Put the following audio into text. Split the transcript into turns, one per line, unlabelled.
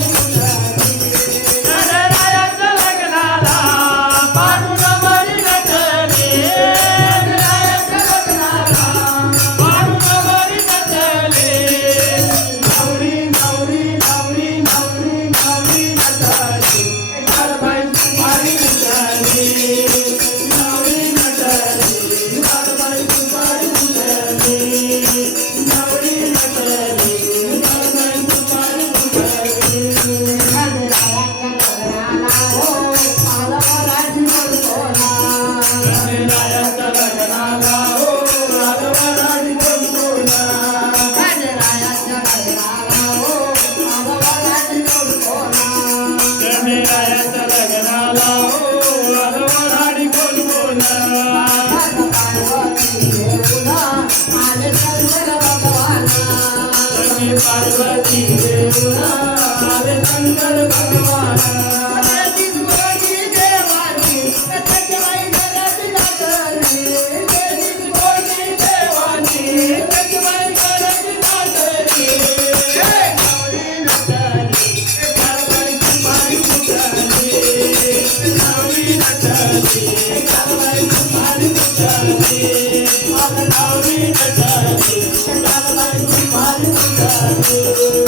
Thank you. பாடுகிறாரே